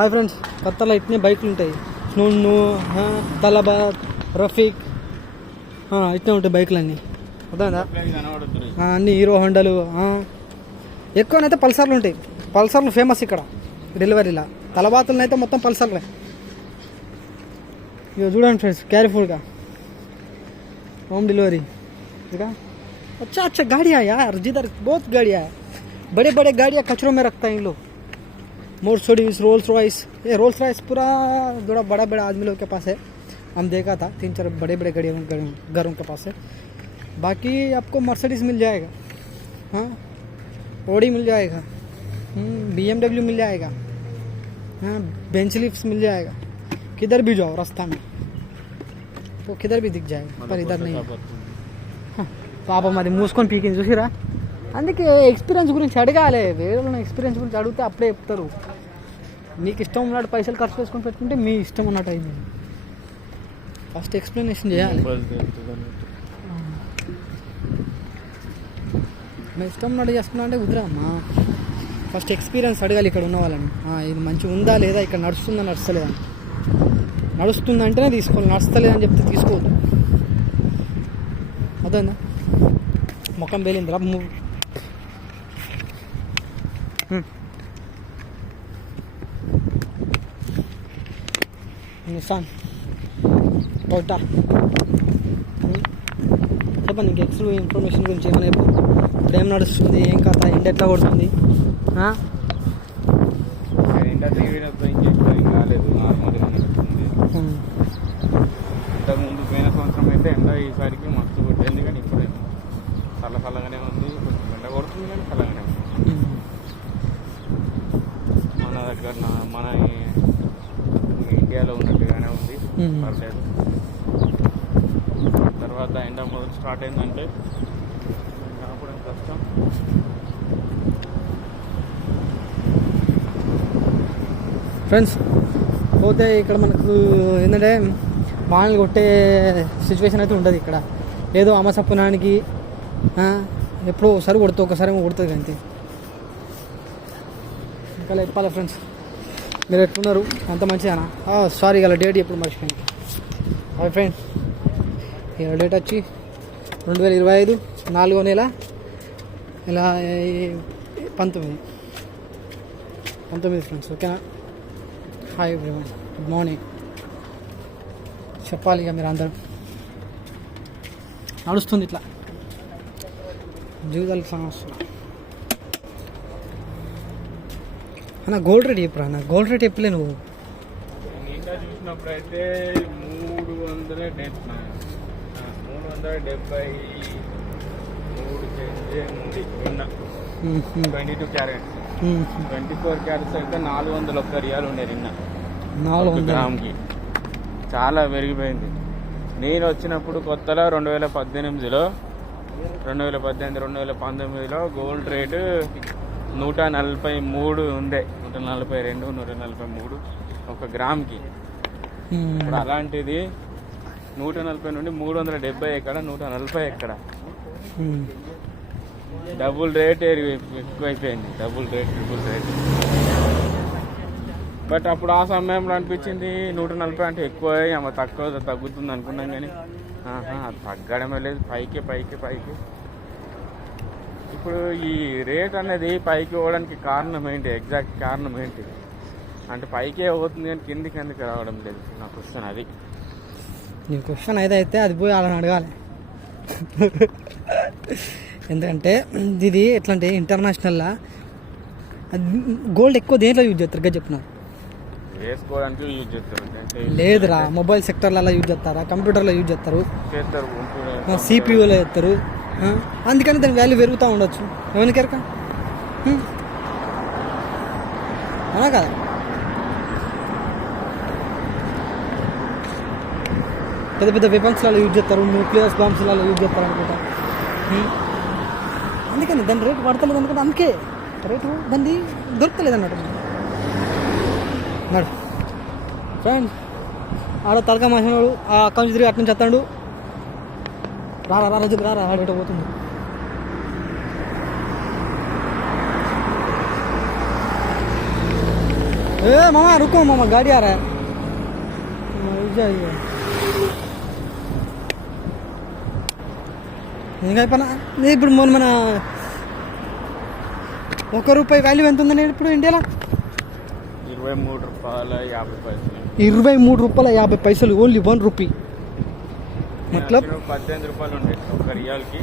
Hi friends, కొత్తలో ఇట్నే బైకులు ఉంటాయి. స్నూన్ను, తలబాద్, రఫీక్, ఇట్నే ఉంటాయి బైకులు అన్నీ. అర్థమైందా? అన్నీ హీరో హోండాలు. ఎక్కువనైతే పల్సర్లు ఉంటాయి. పల్సర్లు ఫేమస్ ఇక్కడ డెలివరీలా. తలబాతులను అయితే మొత్తం పల్సర్లే. ఇక చూడండి ఫ్రెండ్స్, కేర్ఫుల్గా होम डिलीवरी. ठीक है, अच्छा अच्छा गाड़ियाँ यार, जिधर बहुत गाड़ियाँ है. बड़े बड़े गाड़ियाँ कचरों में रखता है इन लोग. Mercedes, Rolls Royce. ये रोल्स रॉयस पूरा थोड़ा बड़ा बड़ा आदमी लोग के पास है. हम देखा था 3-4 बड़े बड़े गाड़ियों घरों के पास है. बाकी आपको मर्सिडीज मिल जाएगा, हाँ, ओडी मिल जाएगा, BMW मिल जाएगा, हाँ, बेंच लिफ्ट मिल जाएगा. किधर भी जाओ रास्ता में तो किधर भी दिख जाएगा, पर इधर नहीं. పాపం అది మూసుకొని పీకింది చూసిరా. అందుకే ఎక్స్పీరియన్స్ గురించి అడగాలి. వేరే ఎక్స్పీరియన్స్ గురించి అడిగితే అప్పుడే చెప్తారు. మీకు ఇష్టం ఉన్నట్టు పైసలు ఖర్చు చేసుకొని పెట్టుకుంటే మీ ఇష్టం ఉన్నట్టు అయింది. ఫస్ట్ ఎక్స్ప్లెనేషన్ చేయాలి. మీ ఇష్టం ఉన్నట్టు చేసుకున్నా అంటే కుదరమ్మా. ఫస్ట్ ఎక్స్పీరియన్స్ అడగాలి ఇక్కడ ఉన్న వాళ్ళని. ఇది మంచిగా ఉందా లేదా, ఇక్కడ నడుస్తుందా నడుస్తలేదా. నడుస్తుందంటేనే తీసుకోవాలి, నడుస్తలేదని చెప్తే తీసుకోవద్దు. అదేనా ముఖం పేలింది రా. నిసాన్ టోటా చెప్పండి. ఇంక ఎక్స్ట్రా ఇన్ఫర్మేషన్ గురించి ఏమైనా చెప్పు. ఇప్పుడు ఏం నడుస్తుంది, ఏం కథ, ఎండ ఎట్లా కొడుతుంది? ఇంతకుముందు పోయిన సంవత్సరం అయితే ఎండ ఈసారికి మస్తు కొట్టింది, కానీ ఇప్పుడు చల్లగానే ఉంది. కొంచెం ఎండ కొడుతుంది కానీ చల్లగానే ఉంది. మన దగ్గర మన ఇండియాలో ఉన్నట్టుగానే ఉంది, పర్లేదు. తర్వాత ఎండ మొదలు స్టార్ట్ అయిందంటే రావడం కష్టం. ఫ్రెండ్స్ పోతే ఇక్కడ మనకు ఏంటంటే వానలు కొట్టే సిచ్యువేషన్ అయితే ఉండదు ఇక్కడ. ఏదో అమసప్పునానికి ఎప్పుడో ఒకసారి కొడుతుంది, ఒకసారి కొడుతుంది అంతే. ఇంకా చెప్పాలి ఫ్రెండ్స్, మీరు ఎట్లున్నారు? అంత మంచిదేనా? సారీ ఇలా డేట్ ఎప్పుడు మర్చిపోయింది. హాయ్ ఫ్రెండ్స్, ఇలా డేట్ వచ్చి 2025 4వ నెల ఇలా 19 ఫ్రెండ్స్. ఓకేనా? Hi everyone, good morning. చెప్పాలి ఇక మీరు అందరూ. నడుస్తుంది ఇట్లా జీవితాలకు సమస్య. అన్న గోల్డ్ రేట్ చెప్పరా? అన్న గోల్డ్ రేట్ చెప్పలే నువ్వు. ఇంకా చూసినప్పుడు అయితే 22 క్యారెట్స్, 24 క్యారెట్స్ అయితే 401 రియాలు ఉండే నిన్న 400 గ్రామ్కి. చాలా పెరిగిపోయింది. నేను వచ్చినప్పుడు కొత్తలో 2018, 2019లో గోల్డ్ రేటు 143 ఉండే, 142, 143 ఒక గ్రామ్కి. ఇప్పుడు అలాంటిది 140 నుండి 370 ఎక్కడ, 140 ఎక్కడ. డబుల్ రేట్ ఎక్కువైపోయింది, double rate, triple rate. But అప్పుడు ఆ సమయంలో అనిపించింది 140 అంటే ఎక్కువ, తగ్గుతుంది అనుకున్నాం. కానీ తగ్గడమే లేదు, పైకి. ఇప్పుడు ఈ రేట్ అనేది పైకి పోవడానికి కారణం ఏంటి? ఎగ్జాక్ట్ కారణం ఏంటి అంటే పైకే పోతుంది కానీ కిందికి ఎందుకు రావడం లేదు? నా క్వశ్చన్ అది. నీ క్వశ్చన్ ఏదైతే అది పోయి వాళ్ళని అడగాలి. ఎందుకంటే ఇది ఎట్లా అంటే ఇంటర్నేషనల్లా గోల్డ్ ఎక్కువ దేంట్లో యూజ్ చేస్తారు కదా చెప్పిన? వేసుకోవడానికి యూజ్ చేస్తారు. లేదురా, మొబైల్ సెక్టర్లలో యూజ్ చేస్తారా, కంప్యూటర్లో యూజ్ చేస్తారు, CPU-లో చేస్తారు. అందుకని దాని వాల్యూ పెరుగుతూ ఉండొచ్చు. ఎవరికెరక అవునా కదా? పెద్ద పెద్ద వెపన్స్లలో యూజ్ చేస్తారు, న్యూక్లియస్ బాంబ్స్లలో యూజ్ చేస్తారు అనుకుంటా. అందుకని దాని రేటు పడతలేదు. ఎందుకంటే అందుకే రేటు దాన్ని దొరకలేదు అన్నట్టు. నడు ఫ్రెండ్, ఆడ తలకా మహిళడు ఆ అకౌంట్ తిరిగి అటు నుంచి వస్తాడు. రారా ఆడేట పోతుంది. ए मामा रुको मामा गाड़ी आ रहा है जाइए ఇంకా ఇప్పుడు మన ₹1 వాల్యూ ఎంత ఉందండి ఇప్పుడు ఇండియాలో? ₹23.50 ఓన్లీ ₹1 मतलब ₹18 ఉండే ఒక రియాల్కి.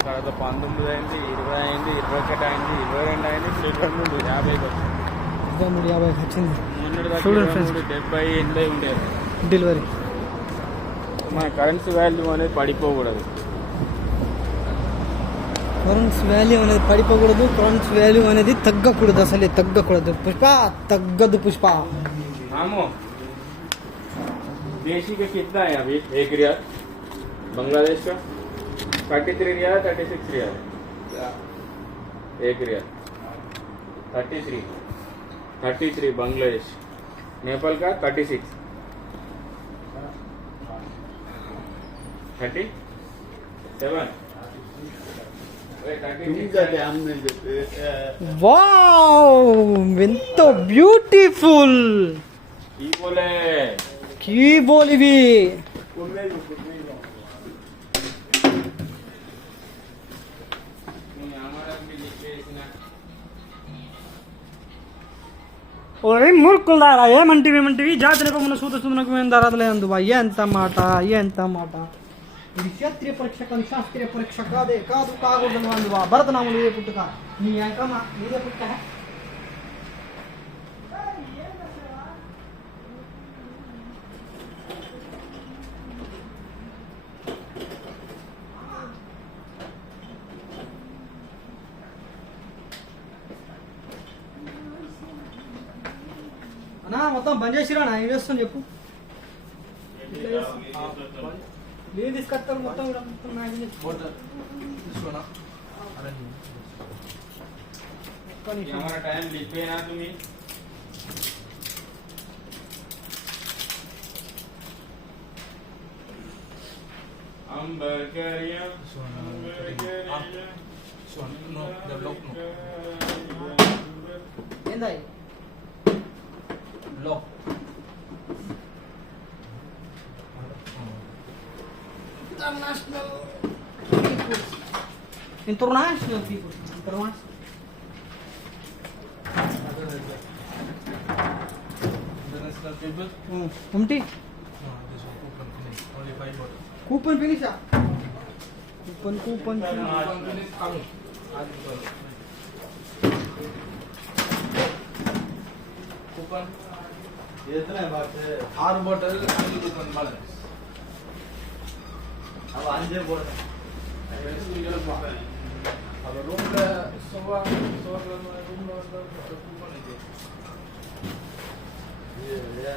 తర్వాత 19 అయింది, 20 అయింది, 21 అయింది, 22 అయింది, 50 వచ్చింది. మొన్నటి దాకా 70-80 ఉండేది డెలివరీ. మన కరెన్సీ వాల్యూ అనేది పడిపోకూడదు. కరెన్సీ వాల్యూ అనేది పడిపోకూడదు, కరెన్సీ వాల్యూ అనేది తగ్గకూడదు, అసలే తగ్గకూడదు. పుష్ప తగ్గదు పుష్ప. देशी का कितना है अभी? 1 रियाल. बांग्लादेश का 33 रियाल, 36 रियाल. 1 रियाल 33 बांग्लादेश. नेपाल का 36, 37. వావ్ ఎంతో బ్యూటిఫుల్. ఈ बोले की बोलिवी ఒరే మూర్ఖులారా, ఏమంటివి జాతరకు మన సూతసునకు మేము ధరలే అందువా. ఎంత మాట. ఇది క్షత్రియ పరీక్ష కానీ శాస్త్రీయ పరీక్ష కాదు కాకూడదు అందువా. భరతనాములు ఏ పుట్టుక నీ అంకమా నీదే పుట్టుక. అన్నా మొత్తం బంద్ చేసిరా నా ఏం చేస్తాను చెప్పు. నేను తీసుకొస్తాను మొత్తం टाइम लिखे ना तुम्ही. ఏందాయి లో international people. Empty. Coupon finish. Coupon finish. Coupon. कितना है बात है? 6 बोतल कूपन बैलेंस. अब अंजे बोल अब रूम का 100 रूम कूपन है ये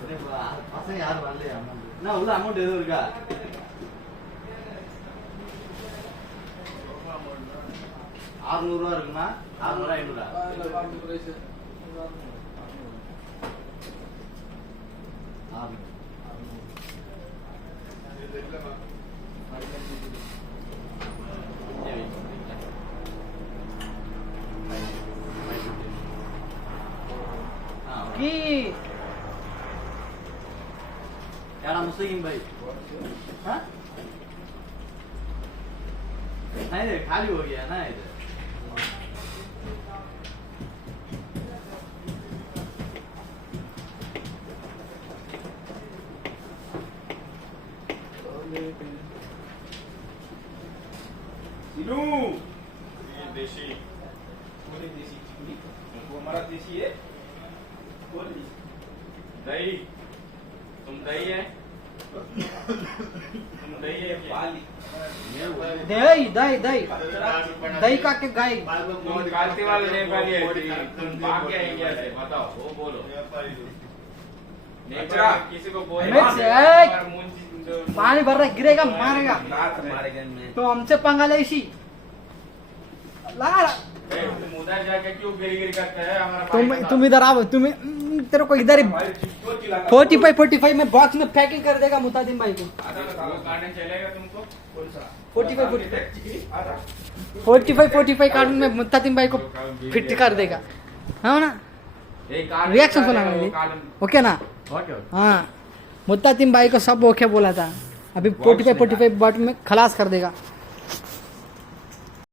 अरे पासे यार वाले अमाउंट ना उला अमाउंट एदो इरुका 600 ரூபாய் இருக்குமா 600 500 यार मुस्लिम भाई हाँ नहीं खाली हो गया ना इधर ये देशी चिकनी वो हमारा देशी है. दही तुम दही है दही का के गाय कालती वाले नेपाली है. तुम भाग गया इंडिया से बताओ वो बोलो. नेपाल किसी को पानी भर रहा गिरेगा मारेगा तो हमसे पंगा ले इसी तुम उधर जाके क्यों गिरी करते हैं हमारा. तुम इधर आओ. तुम तेरे को इधर 45 में बॉक्स में पैकिंग कर देगा मुतादिम भाई को. गार्डन चलेगा तुमको. 45 45 कार्टून में मुत्तातिम भाई को फिट कर देगा हाँ ना रिएक्शन सुना मैंने ओके ना ఓకే हाँ मुत्तातिम भाई को सब ओके बोला था अभी 45 बाट में खलास कर देगा